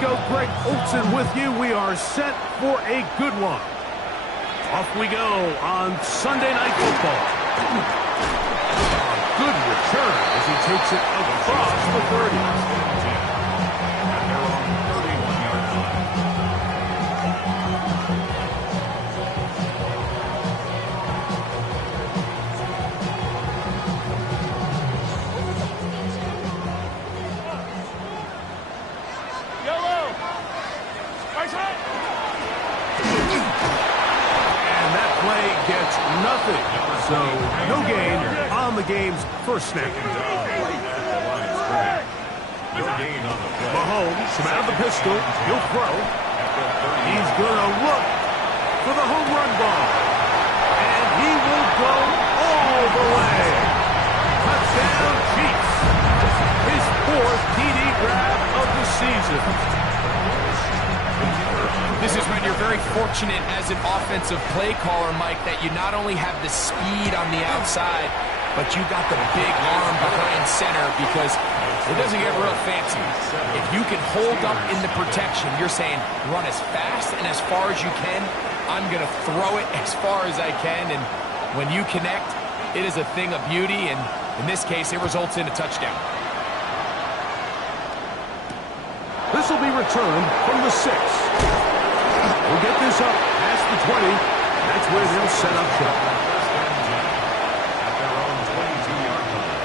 go. Greg Olson with you. We are set for a good one. Off we go on Sunday Night Football. A good return as he takes it across the 30. Nothing. So, no gain on the game's first snap. Mahomes from out of the pistol. He'll throw. He's going to look for the home run ball. And he will go all the way. Touchdown, Chiefs. His fourth TD grab of the season. This is when you're very fortunate as an offensive play caller, Mike, that you not only have the speed on the outside, but you got the big arm behind center, because it doesn't get real fancy. If you can hold up in the protection, you're saying run as fast and as far as you can. I'm going to throw it as far as I can, and when you connect, it is a thing of beauty, and in this case, it results in a touchdown. This will be returned from the 6. We'll get this up past the 20. That's where they'll set up shop. At their own 22-yard line.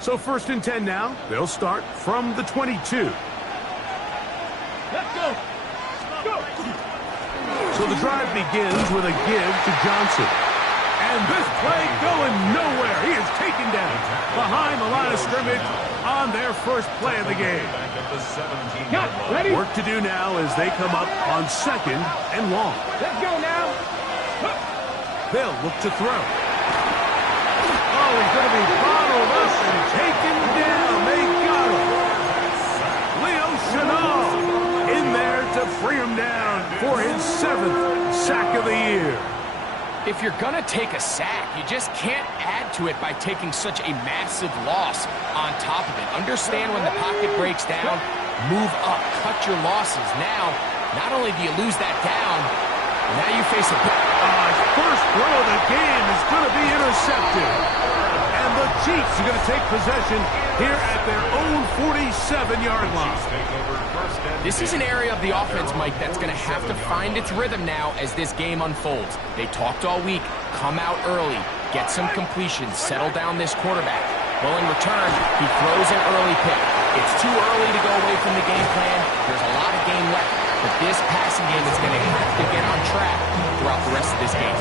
So 1st and 10 now. They'll start from the 22. Let's go. Go. So the drive begins with a give to Johnson. And this play going nowhere. He is taken down behind the line of scrimmage on their first play of the game. Ready? Work to do now as they come up on 2nd and long. Let's go now. They'll look to throw. Oh, he's going to be bottled up and taken down. They got him. Leo Chenal in there to bring him down for his 7th sack of the year. If you're going to take a sack, you just can't add to it by taking such a massive loss on top of it. Understand when the pocket breaks down, move up, cut your losses. Now, not only do you lose that down, now you face a first throw of the game is going to be intercepted. And the Chiefs are going to take possession here at their own 47-yard line. This is an area of the offense, Mike, that's going to have to find its rhythm now as this game unfolds. They talked all week, come out early, get some completions, settle down this quarterback. Well, in return, he throws an early pick. It's too early to go away from the game plan. There's a lot of game left, but this passing game is going to have to get on track throughout the rest of this game.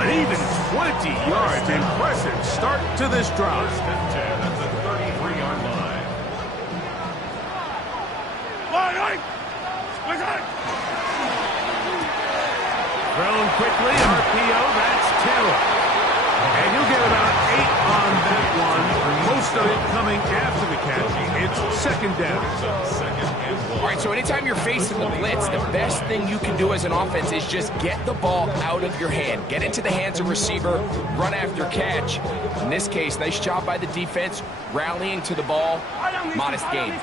An even 20 yards. Impressive start to this drive. At the 33-yard line. Thrown quickly, RPO, that's Taylor. And you'll get about 8 on that one. Most of it coming after the catch. It's 2nd down. All right, so anytime you're facing the blitz, the best thing you can can do as an offense is just get the ball out of your hand. Get into the hands of receiver, run after catch. In this case, nice job by the defense, rallying to the ball. Modest gain. Now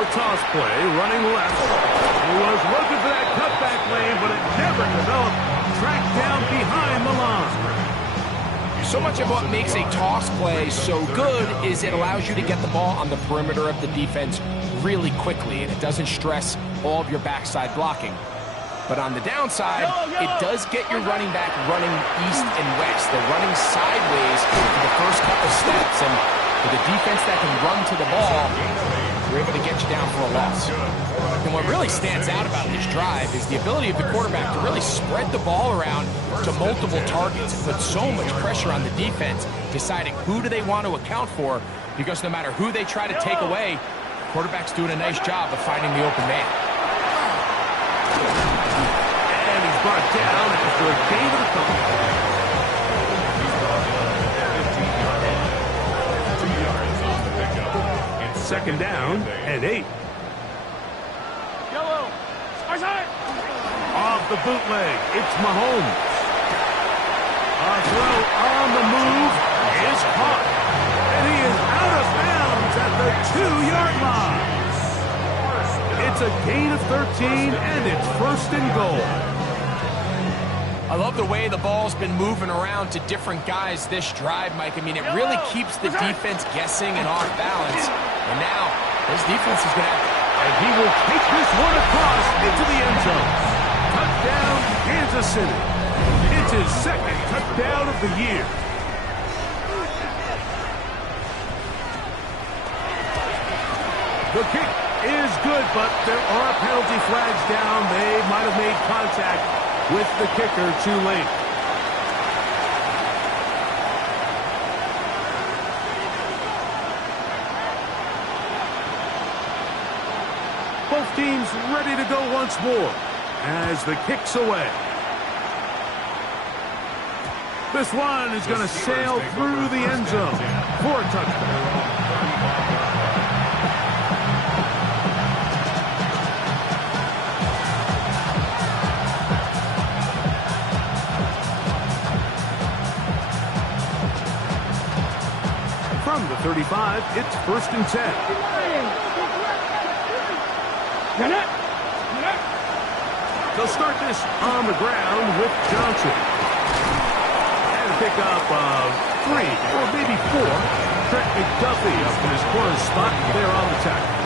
a toss play, running left. He was looking for that cutback lane, but it never developed. Tracked down behind the line. So much of what makes a toss play so good is it allows you to get the ball on the perimeter of the defense really quickly, and it doesn't stress all of your backside blocking. But on the downside, it does get your running back running east and west. They're running sideways for the first couple steps, and with a defense that can run to the ball, they're able to get you down for a loss. And what really stands out about this drive is the ability of the quarterback to really spread the ball around to multiple targets and put so much pressure on the defense, deciding who do they want to account for, because no matter who they try to take away, the quarterback's doing a nice job of finding the open man. And he's brought down after a gain of a couple. Second down and 8. Off the bootleg, it's Mahomes. A throw on the move is caught. And he is out of bounds at the 2-yard line. It's a gain of 13, and it's first and goal. I love the way the ball's been moving around to different guys this drive, Mike. I mean, it really keeps the defense guessing and off balance. And now, this defense is going to have... And he will take this one across into the end zone. Touchdown, Kansas City. It's his second touchdown of the year. The kick is good, but there are penalty flags down. They might have made contact with the kicker too late. Both teams ready to go once more as the kick's away. This one is going to sail through the end zone for a touchdown. From the 35, it's first and 10. They'll start this on the ground with Johnson. And a pickup of 3 or maybe 4. Trent McDuffie up in his corner spot there on the tackle.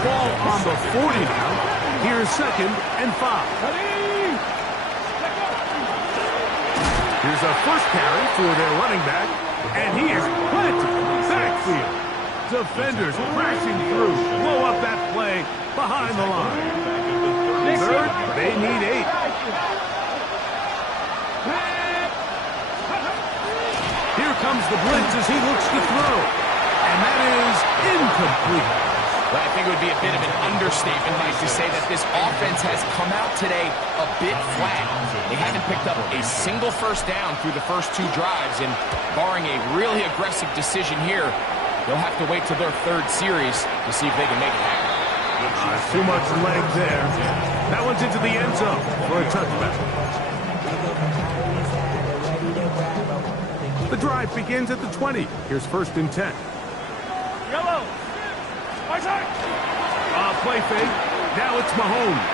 Ball on the 40 now. Here's second and 5. Here's a first carry for their running back. And he is planted in the backfield. Defenders crashing through. Blow up that play behind the line. Third, they need 8. Here comes the blitz as he looks to throw. And that is incomplete. Well, I think it would be a bit of an understatement, Mike, to say that this offense has come out today a bit flat. They haven't picked up a single first down through the first 2 drives, and barring a really aggressive decision here, they'll have to wait till their 3rd series to see if they can make it happen. Too much leg there. That one's into the end zone for a touchback. The drive begins at the 20. Here's first and 10. Yellow. Play fake. Now it's Mahomes.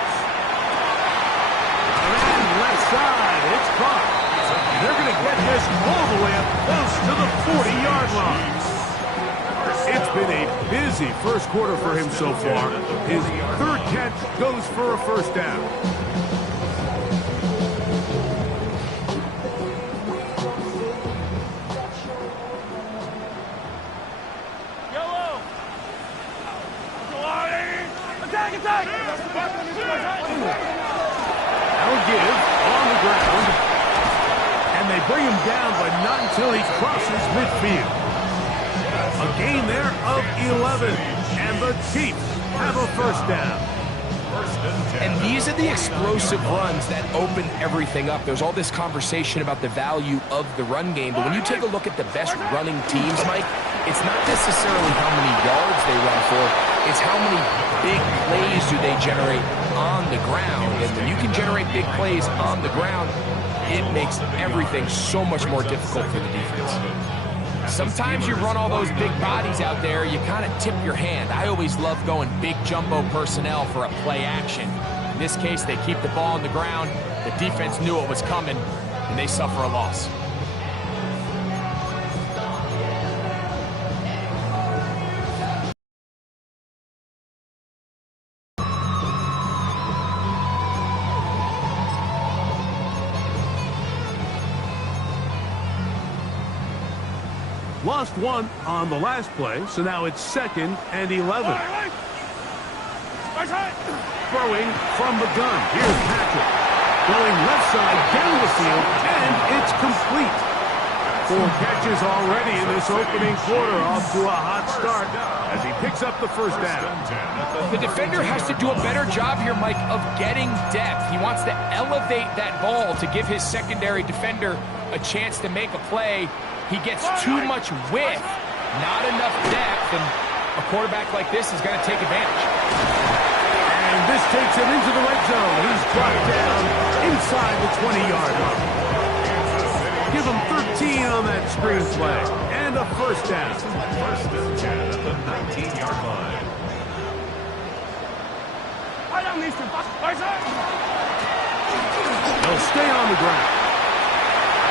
And left side. It's caught. They're going to get this all the way up close to the 40-yard line. It's been a busy first quarter for him so far. His 3rd catch goes for a first down. Yellow. Attack. Now give on the ground. And they bring him down, but not until he crosses midfield. A gain there of 11, and the Chiefs have a first down. And these are the explosive runs that open everything up. There's all this conversation about the value of the run game, but when you take a look at the best running teams, Mike, it's not necessarily how many yards they run for, It's how many big plays do they generate on the ground. And when you can generate big plays on the ground, it makes everything so much more difficult for the defense. Sometimes you run all those big bodies out there, you kind of tip your hand. I always love going big jumbo personnel for a play action. In this case, they keep the ball on the ground. The defense knew it was coming, and they suffer a loss. Lost one on the last play, so now it's 2nd and 11. Throwing from the gun. Here's Patrick. Going left side down the field, and it's complete. 4 catches already in this opening quarter, off to a hot start as he picks up the first down. The defender has to do a better job here, Mike, of getting depth. He wants to elevate that ball to give his secondary defender a chance to make a play. He gets too much width, not enough depth, and a quarterback like this is going to take advantage. And this takes him into the red zone. He's brought down inside the 20-yard line. Give him 13 on that screen play, and a first down. First and 10 at the 19-yard line. He'll stay on the ground.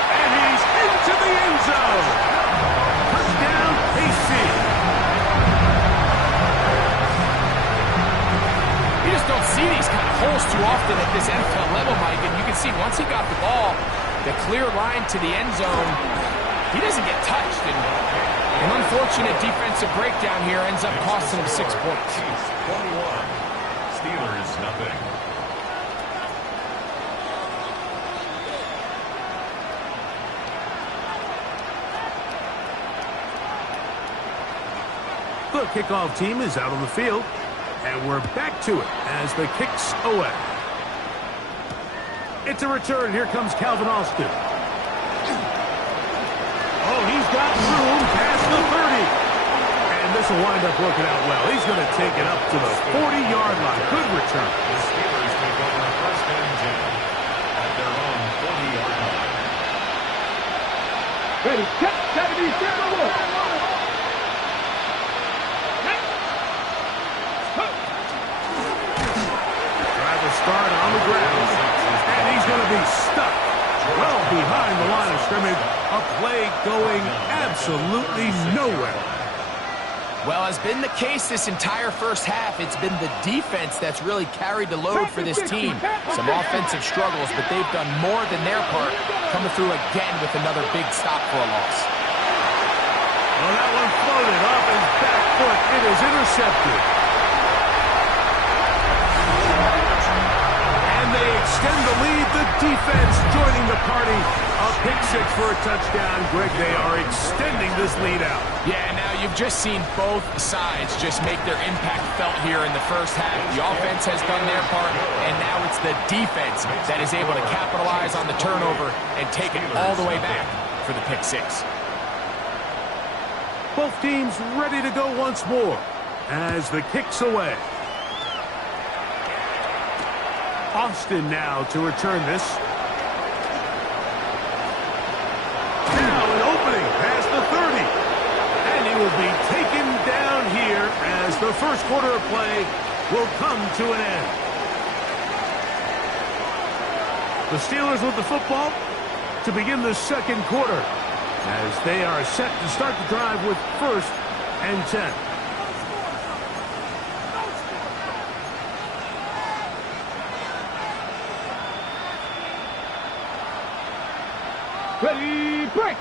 And he's into the end zone. Touchdown, KC. You just don't see these kind of holes too often at this NFL level, Mike. And you can see once he got the ball, the clear line to the end zone, he doesn't get touched. And an unfortunate defensive breakdown here ends up costing him 6 points. 21. Steelers, nothing. The kickoff team is out on the field, and we're back to it as the kick's away. It's a return. Here comes Calvin Austin. Oh, he's got room past the 30. And this will wind up working out well. He's going to take it up to the 40-yard line. Good return. The Steelers take over first and 10 at their own 40-yard line. Ready, cut, got to be Start on the ground, and he's going to be stuck well behind the line of scrimmage. A play going absolutely nowhere. Well, has been the case this entire first half. It's been the defense that's really carried the load for this team. Some offensive struggles, but they've done more than their part, coming through again with another big stop for a loss. Well, that one floated off his back foot. It is intercepted. They extend the lead. The defense joining the party. A pick 6 for a touchdown. Greg, they are extending this lead out. Yeah, now you've just seen both sides just make their impact felt here in the first half. The offense has done their part, and now it's the defense that is able to capitalize on the turnover and take it all the way back for the pick 6. Both teams ready to go once more as the kick's away. Austin now to return this. Now an opening past the 30. And he will be taken down here as the first quarter of play will come to an end. The Steelers with the football to begin the second quarter as they are set to start the drive with 1st and 10. Ready, break!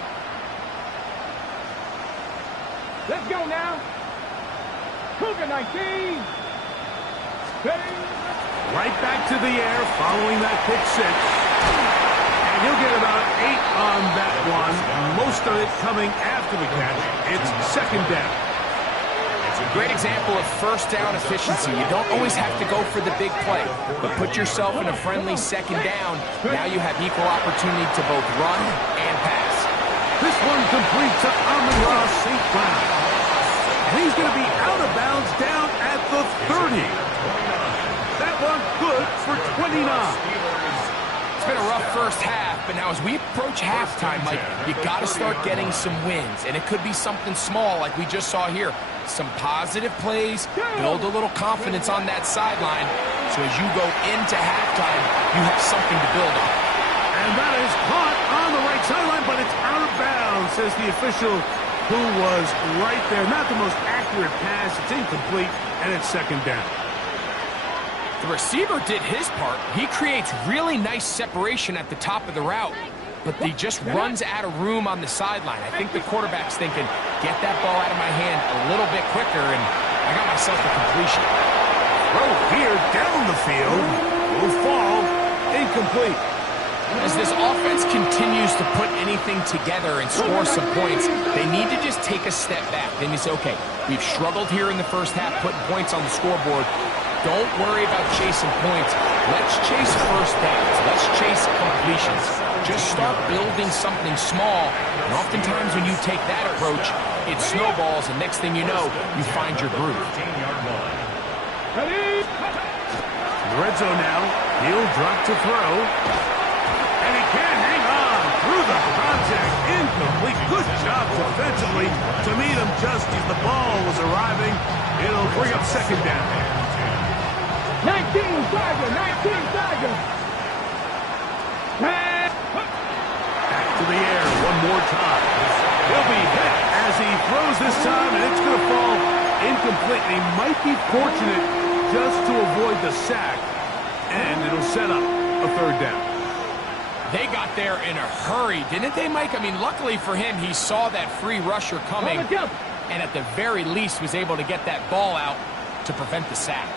Let's go now. Cougar 19. Ready. Right back to the air following that pick 6. And he'll get about 8 on that one. Most of it coming after the catch. It's 2nd down. Great example of first down efficiency. You don't always have to go for the big play, but put yourself in a friendly 2nd down. Now you have equal opportunity to both run and pass. This one complete to Amon-Ra St. Brown. And he's going to be out of bounds down at the 30. That one good for 29. It's been a rough first half, but now as we approach halftime, Mike, you got to start getting some wins. And it could be something small like we just saw here. Some positive plays, build a little confidence on that sideline. So as you go into halftime, you have something to build on. And that is caught on the right sideline, but it's out of bounds, says the official who was right there. Not the most accurate pass. It's incomplete, and it's second down. The receiver did his part. He creates really nice separation at the top of the route, but he just runs out of room on the sideline. I think the quarterback's thinking, get that ball out of my hand a little bit quicker, and I got myself a completion. Throw here down the field. Will fall. Incomplete. As this offense continues to put anything together and score some points, they need to just take a step back. Then you say, okay, we've struggled here in the first half putting points on the scoreboard. Don't worry about chasing points. Let's chase first downs. Let's chase completions. Just start building something small. And oftentimes when you take that approach, it snowballs, and next thing you know, you find your groove. The red zone now. He'll drop to throw. And he can't hang on through the contact. Incomplete. Good job defensively to meet him just as the ball was arriving. It'll bring up second down. 19 Tiger, 19 Tiger. Back to the air one more time. He'll be hit as he throws this time, and it's going to fall incomplete. He might be fortunate just to avoid the sack, and it'll set up a third down. They got there in a hurry, didn't they, Mike? I mean, luckily for him, he saw that free rusher coming, and at the very least was able to get that ball out to prevent the sack.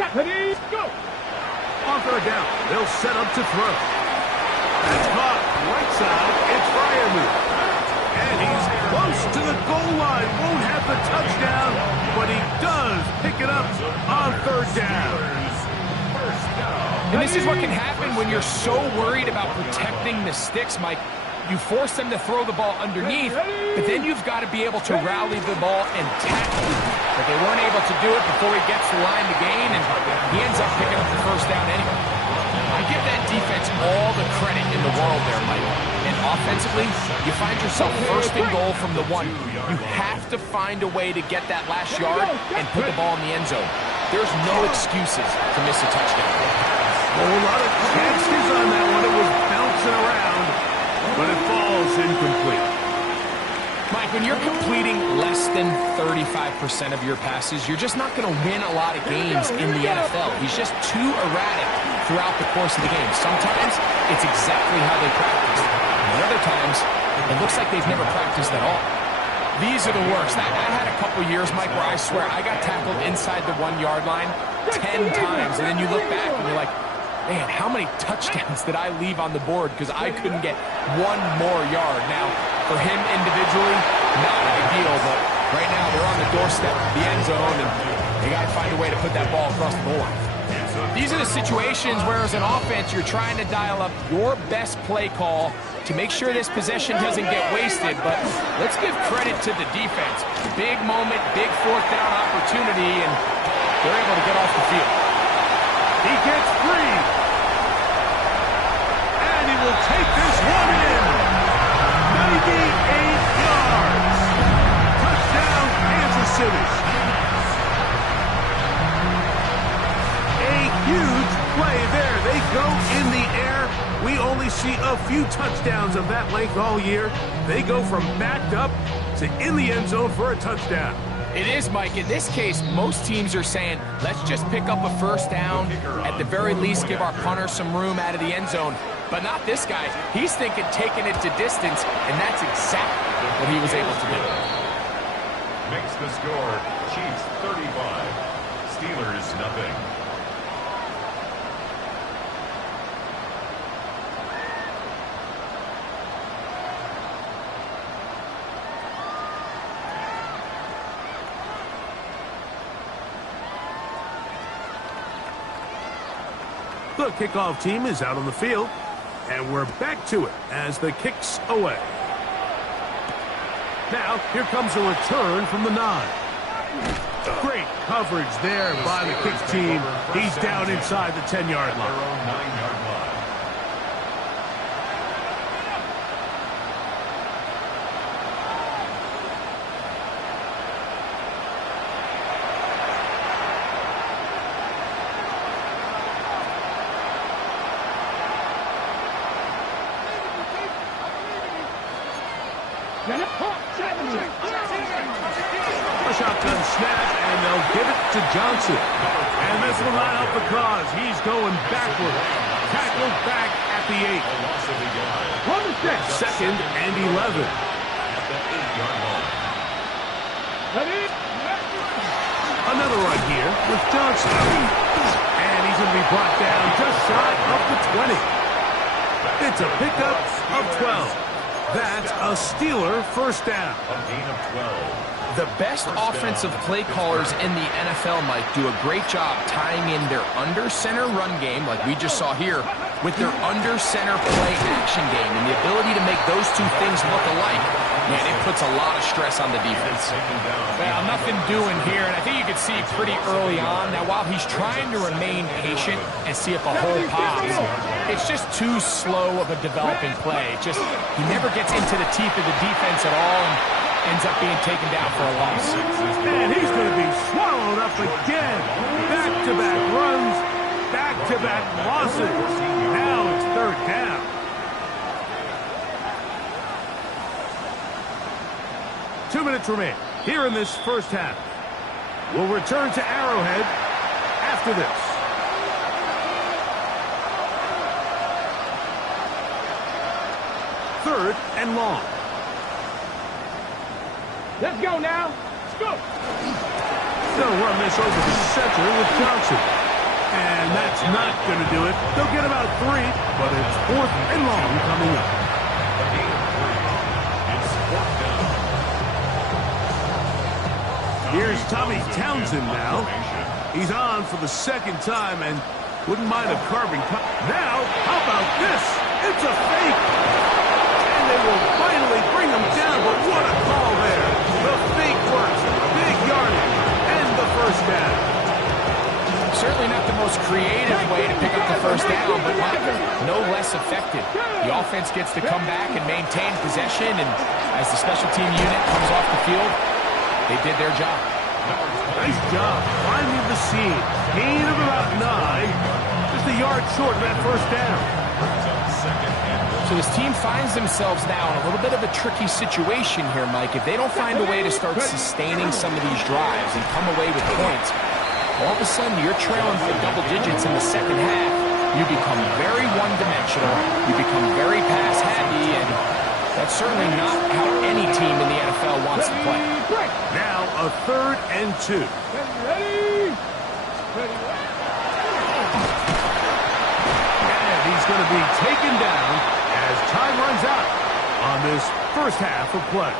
Go. On third down, they'll set up to throw. That's caught right side. It's Freiermuth. And he's close to the goal line. Won't have the touchdown, but he does pick it up on third down. And this is what can happen when you're so worried about protecting the sticks, Mike. You force them to throw the ball underneath, but then you've got to be able to rally the ball and tackle it. But they weren't able to do it before he gets the line to gain, and he ends up picking up the first down anyway. I give that defense all the credit in the world there, Mike. And offensively, you find yourself first and goal from the 1. You have to find a way to get that last yard and put the ball in the end zone. There's no excuses to miss a touchdown. A whole lot of chances on that one. It was bouncing around, but it falls incomplete. Mike, when you're completing less than 35% of your passes, you're just not going to win a lot of games in the NFL. He's just too erratic throughout the course of the game. Sometimes it's exactly how they practice. And other times, it looks like they've never practiced at all. These are the worst. I had a couple years, Mike, where I swear I got tackled inside the 1-yard line 10 times. And then you look back and you're like, man, how many touchdowns did I leave on the board because I couldn't get one more yard? Now, for him individually, not a big deal, but right now they're on the doorstep of the end zone, and they got to find a way to put that ball across the goal line. These are the situations where, as an offense, you're trying to dial up your best play call to make sure this possession doesn't get wasted, but let's give credit to the defense. Big moment, big fourth down opportunity, and they're able to get off the field. He gets free. And he will take this one in. 98 yards. Touchdown, Kansas City. A huge play there. They go in the air. We only see a few touchdowns of that length all year. They go from backed up to in the end zone for a touchdown. It is, Mike. In this case, most teams are saying, let's just pick up a first down. At the very least, give our punter some room out of the end zone. But not this guy. He's thinking taking it to distance, and that's exactly what he was able to do. Makes the score, Chiefs 35, Steelers nothing. The kickoff team is out on the field, and we're back to it as the kick's away. Now, here comes a return from the 9. Great coverage there by the kick team. He's down inside the 10-yard line. 9-yard line. A shotgun snap, and they'll give it to Johnson. And this will not help the cause. He's going backward. Tackled back at the 8. A loss of a yard. Second and 11. At the 8-yard line. Another run here with Johnson. And he's going to be brought down just shy of the 20. It's a pickup of 12. That's a Steeler first down. A gain of 12. The best offensive play callers in the NFL, Mike, do a great job tying in their under-center run game, like we just saw here, with their under-center play action game. And the ability to make those two things look alike, man, it puts a lot of stress on the defense. Well, nothing doing here, and I think you could see pretty early on. Now, while he's trying to remain patient and see if a hole pops, it's just too slow of a developing play. Just, he never gets into the teeth of the defense at all and ends up being taken down for a loss. And he's going to be swallowed up again. Back-to-back runs, back-to-back losses. Now it's third down. Two minutes remain here in this first half. We'll return to Arrowhead after this. Third and long. Let's go now. Let's go. They'll run this over the center with Johnson. And that's not going to do it. They'll get about 3, but it's fourth and long coming up. A gain of 3. It's fourth down. Here's Tommy Townsend now. He's on for the second time and wouldn't mind a carbon cut. Now, how about this? It's a fake. And they will finally bring him down, but what a call there. The fake works, big yardage, and the first down. Certainly not the most creative way to pick up the first down, but no less effective. The offense gets to come back and maintain possession, and as the special team unit comes off the field, they did their job. Nice job finding the seam. Gain of about 9. Just a yard short of that first down. So this team finds themselves now in a little bit of a tricky situation here, Mike. If they don't find a way to start sustaining some of these drives and come away with points, all of a sudden you're trailing by double digits in the second half. You become very one-dimensional. You become very pass-heavy, and that's certainly not how any team in the NFL wants to play. Now a third and 2. Ready? And he's going to be taken down as time runs out on this first half of play.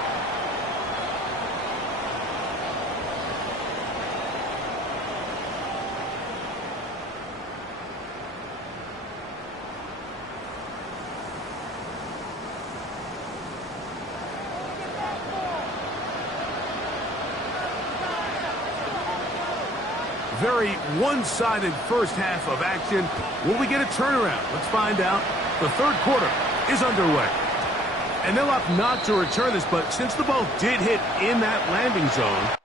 Very one-sided first half of action. Will we get a turnaround? Let's find out. The third quarter is underway. And they'll opt not to return this, but since the ball did hit in that landing zone,